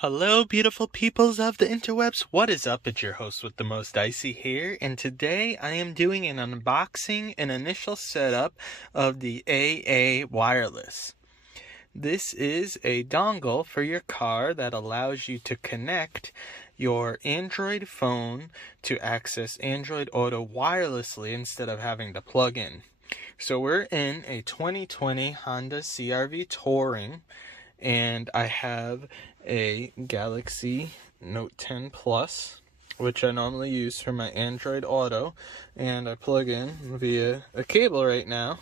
Hello, beautiful peoples of the interwebs. What is up? It's your host with the most icy here, and today I am doing an unboxing and initial setup of the AAWireless. This is a dongle for your car that allows you to connect your Android phone to access Android Auto wirelessly instead of having to plug in. So we're in a 2020 Honda CR-V Touring, and I have a Galaxy Note 10 Plus, which I normally use for my Android Auto, and I plug in via a cable right now,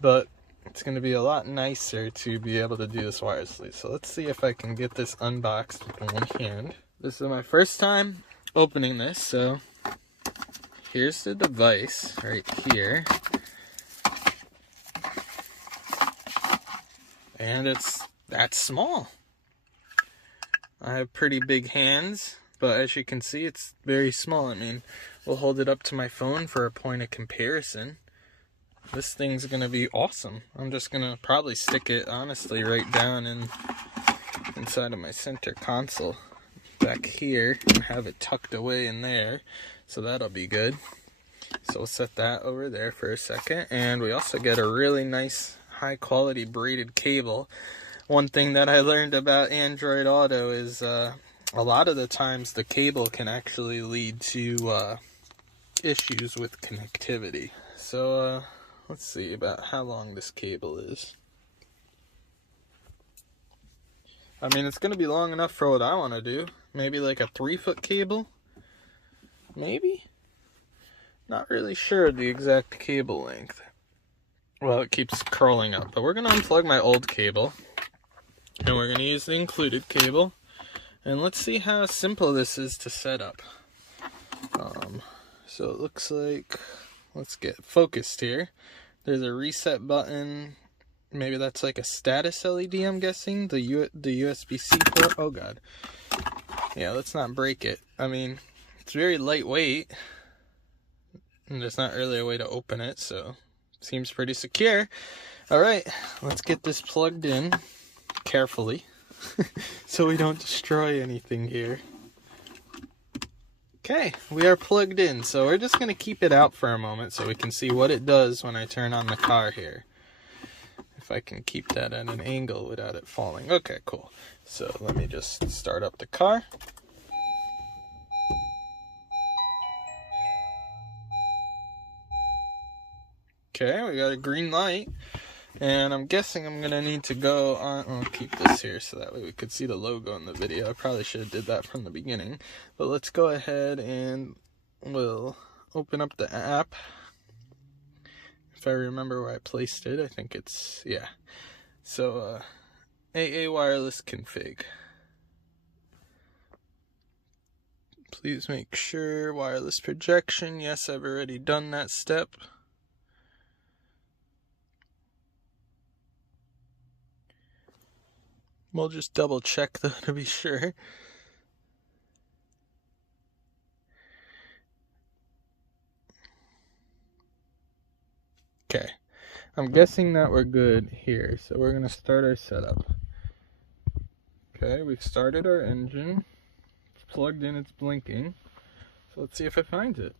but it's going to be a lot nicer to be able to do this wirelessly. So let's see if I can get this unboxed with one hand. This is my first time opening this, so here's the device right here. And it's that small. I have pretty big hands, but as you can see, it's very small. I mean, we'll hold it up to my phone for a point of comparison. This thing's gonna be awesome. I'm just gonna probably stick it, honestly, right down inside of my center console back here and have it tucked away in there. So that'll be good. So we'll set that over there for a second. And we also get a really nice high quality braided cable. One thing that I learned about Android Auto is a lot of the times the cable can actually lead to issues with connectivity. So let's see about how long this cable is. I mean, it's going to be long enough for what I want to do. Maybe like a 3-foot cable? Maybe? Not really sure the exact cable length. Well, it keeps curling up, but we're going to unplug my old cable. And we're going to use the included cable. And let's see how simple this is to set up. So it looks like, let's get focused here. There's a reset button. Maybe that's like a status LED, I'm guessing. The USB-C port. Oh god. Yeah, let's not break it. I mean, it's very lightweight. And there's not really a way to open it, so it seems pretty secure. Alright, let's get this plugged in carefully so we don't destroy anything here. Okay, we are plugged in, so we're just going to keep it out for a moment so we can see what it does when I turn on the car here. If I can keep that at an angle without it falling. Okay, cool. So let me just start up the car. Okay, we got a green light. And I'm guessing I'm going to need to go on, I'll keep this here so that way we could see the logo in the video. I probably should have did that from the beginning. But let's go ahead and we'll open up the app. If I remember where I placed it, I think it's, yeah. So, AAWireless config. Please make sure wireless projection. Yes, I've already done that step. We'll just double check though to be sure. Okay, I'm guessing that we're good here, so we're gonna start our setup. Okay, we've started our engine. It's plugged in, it's blinking. So let's see if it finds it.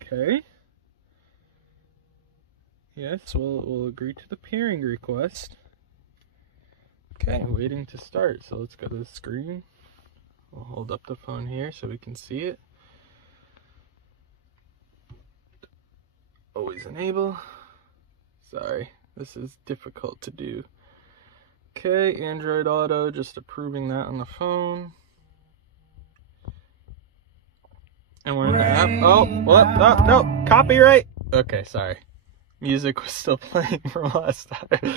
Okay. Yes, we'll agree to the pairing request. Okay, waiting to start. So let's go to the screen. We'll hold up the phone here so we can see it. Always enable. Sorry, this is difficult to do. Okay, Android Auto, just approving that on the phone. And we're in the app. Oh, what? Oh, no, copyright. Okay, sorry. Music was still playing from last time.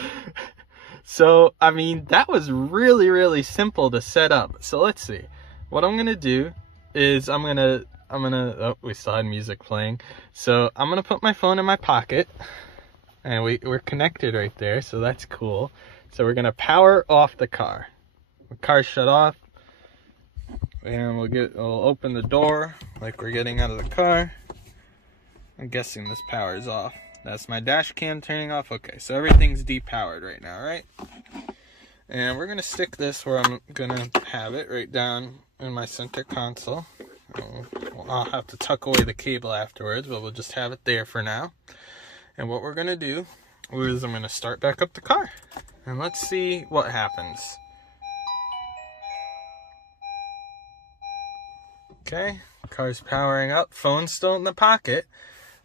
So, I mean, that was really, really simple to set up. So let's see. What I'm gonna do is oh, we still had music playing. So I'm gonna put my phone in my pocket, and we're connected right there, so that's cool. So we're gonna power off the car. The car's shut off, and we'll open the door like we're getting out of the car. I'm guessing this power is off. That's my dash cam turning off. Okay, so everything's depowered right now, right? And we're going to stick this where I'm going to have it, right down in my center console. I'll have to tuck away the cable afterwards, but we'll just have it there for now. And what we're going to do is I'm going to start back up the car. And let's see what happens. Okay, car's powering up, phone's still in the pocket.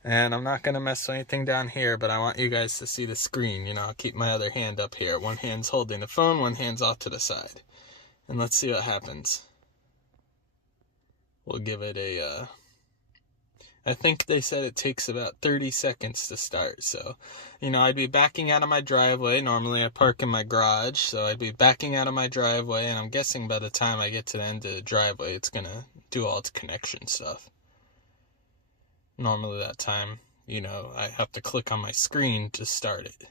And I'm not going to mess with anything down here, but I want you guys to see the screen. You know, I'll keep my other hand up here. One hand's holding the phone, one hand's off to the side. And let's see what happens. We'll give it a, I think they said it takes about 30 seconds to start. So, you know, I'd be backing out of my driveway. Normally I park in my garage, so I'd be backing out of my driveway. And I'm guessing by the time I get to the end of the driveway, it's going to do all its connection stuff. Normally that time, you know, I have to click on my screen to start it.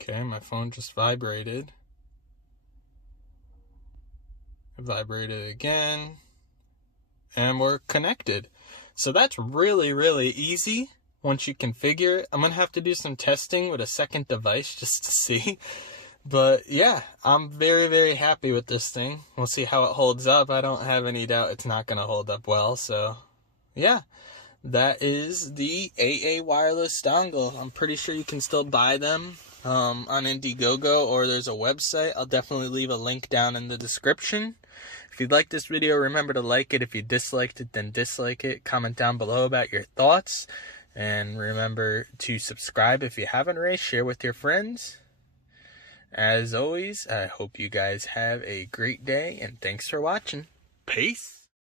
Okay, my phone just vibrated. It vibrated again. And we're connected. So that's really, really easy once you configure it. I'm going to have to do some testing with a second device just to see. But yeah, I'm very, very happy with this thing. We'll see how it holds up. I don't have any doubt it's not going to hold up well. So yeah, that is the AAWireless Dongle. I'm pretty sure you can still buy them on Indiegogo, or there's a website. I'll definitely leave a link down in the description. If you liked this video, remember to like it. If you disliked it, then dislike it. Comment down below about your thoughts. And remember to subscribe if you haven't already. Share with your friends. As always, I hope you guys have a great day, and thanks for watching. Peace!